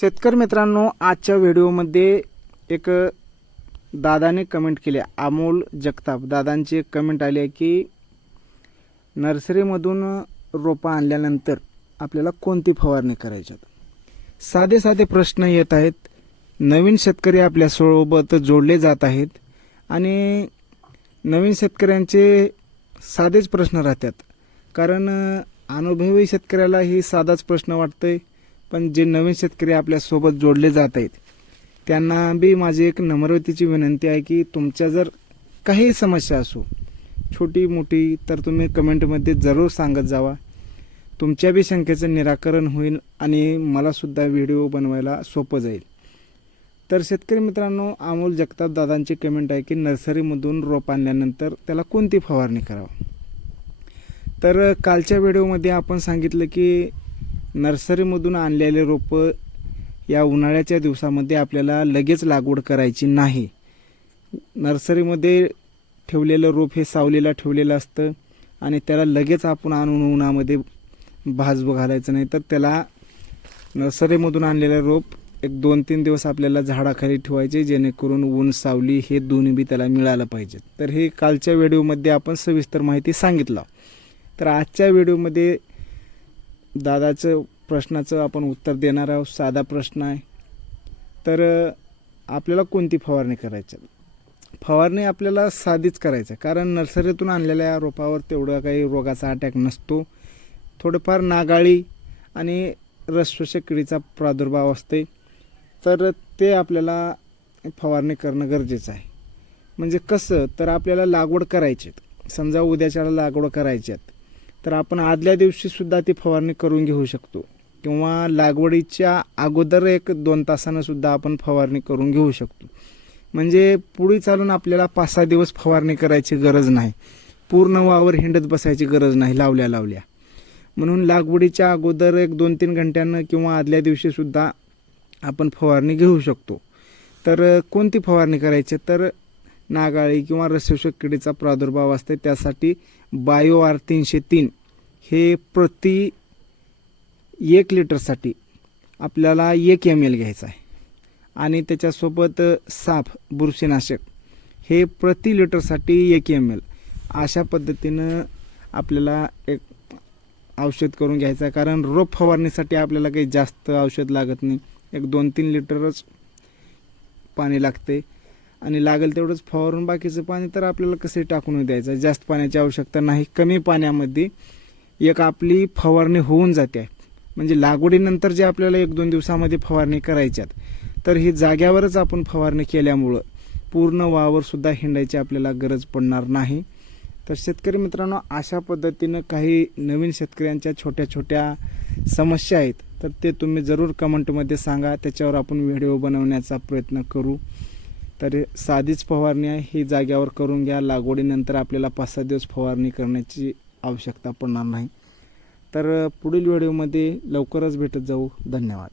शेतकरी मित्रांनो आजच्या व्हिडिओमध्ये एक दादाने कमेंट केली. अमोल जगताप. दादांची एक कमेंट आली आहे की नर्सरीमधून रोपं आणल्यानंतर आपल्याला कोणती फवारणी करायची? साधे साधे प्रश्न येत आहेत. नवीन शेतकरी आपल्यासोबत जोडले जात आहेत आणि नवीन शेतकऱ्यांचे साधेच प्रश्न राहतात. कारण अनुभवी शेतकऱ्याला ही साधाच प्रश्न वाटतंय. पण जे नवीन शेतकरी आपल्यासोबत जोडले जात आहेत त्यांना बी माझी एक नम्रतेची विनंती आहे की तुमच्या जर काही समस्या असो छोटी मोठी तर तुम्ही कमेंटमध्ये जरूर सांगत जावा. तुमच्या बी शंकेचं निराकरण होईल आणि मलासुद्धा व्हिडिओ बनवायला सोपं जाईल. तर शेतकरी मित्रांनो अमोल जगताप दादांची कमेंट आहे की नर्सरीमधून रोप आणल्यानंतर त्याला कोणती फवारणी करावं? तर कालच्या व्हिडिओमध्ये आपण सांगितलं की नर्सरीमधून आणलेले रोपं या उन्हाळ्याच्या दिवसामध्ये आपल्याला लगेच लागवड करायची नाही. नर्सरीमध्ये ठेवलेलं रोप हे सावलीला ठेवलेलं असतं आणि त्याला लगेच आपण आणून उन्हामध्ये भाजब घालायचं नाही. तर त्याला नर्सरीमधून आणलेलं रोप एक दोन तीन दिवस आपल्याला झाडाखाली ठेवायचे जेणेकरून ऊन सावली हे दोन्ही बी त्याला मिळालं पाहिजे. तर हे कालच्या व्हिडिओमध्ये आपण सविस्तर माहिती सांगितलं. तर आजच्या व्हिडिओमध्ये दादाचं प्रश्नाचं आपण उत्तर देणार आहोत. साधा प्रश्न आहे. तर आपल्याला कोणती फवारणी करायची? फवारणी आपल्याला साधीच करायचं. आहे. कारण नर्सरीतून आणलेल्या रोपावर तेवढा काही रोगाचा अटॅक नसतो. थोडंफार नागाळी आणि रसशोषक किडीचा प्रादुर्भाव असते. तर ते आपल्याला फवारणी करणं गरजेचं आहे. म्हणजे कसं? तर आपल्याला लागवड करायची आहेत समजा उद्याच्याला लागवड करायची आहेत तर आपण आदल्या दिवशी सुद्धा ती फवारणी करून घेऊ शकतो. किंवा लागवडीच्या अगोदर एक दोन तासानं सुद्धा आपण फवारणी करून घेऊ शकतो. म्हणजे पुढे चालून आपल्याला पाच सहा दिवस फवारणी करायची गरज नाही. पूर्ण वावर हिंडत बसायची गरज नाही लावल्या लावल्या. म्हणून लागवडीच्या अगोदर एक दोन तीन घंट्यानं किंवा आदल्या दिवशी सुद्धा आपण फवारणी घेऊ शकतो. तर कोणती फवारणी करायची? तर नागाळी किंवा रसशोषक किडीचा प्रादुर्भाव असते त्यासाठी बायो आर तीनशे तीन हे प्रति एक लिटरसाठी आपल्याला एक एम एल घ्यायचं आहे. आणि त्याच्यासोबत साफ बुरशीनाशक हे प्रति लिटरसाठी एक एम एल अशा पद्धतीनं आपल्याला एक औषध करून घ्यायचं आहे. कारण रोप फवारणीसाठी आपल्याला काही जास्त औषध लागत नाही. एक दोन तीन लिटरच पाणी लागते. आणि लागेल तेवढंच फवारून बाकीचं पाणी तर आपल्याला कसे टाकून द्यायचं. जास्त पाण्याची आवश्यकता नाही कमी पाण्यामध्ये एक आपली फवारणी होऊन जाते. म्हणजे लागवडीनंतर जे आपल्याला एक दोन दिवसामध्ये फवारणी करायच्यात तर ही जाग्यावरच आपण फवारणी केल्यामुळं पूर्ण वावरसुद्धा हिंडायची आपल्याला गरज पडणार नाही. तर शेतकरी मित्रांनो अशा पद्धतीनं काही नवीन शेतकऱ्यांच्या छोट्या छोट्या समस्या आहेत तर ते तुम्ही जरूर कमेंटमध्ये सांगा. त्याच्यावर आपण व्हिडिओ बनवण्याचा प्रयत्न करू. तर साधीच फवारणी आहे. ही जाग्यावर करून घ्या. लागवडीनंतर आपल्याला पाच सहा दिवस फवारणी करण्याची आवश्यकता पडणार नाही. तर पुढील व्हिडिओमध्ये लवकरच भेटत जाऊ. धन्यवाद.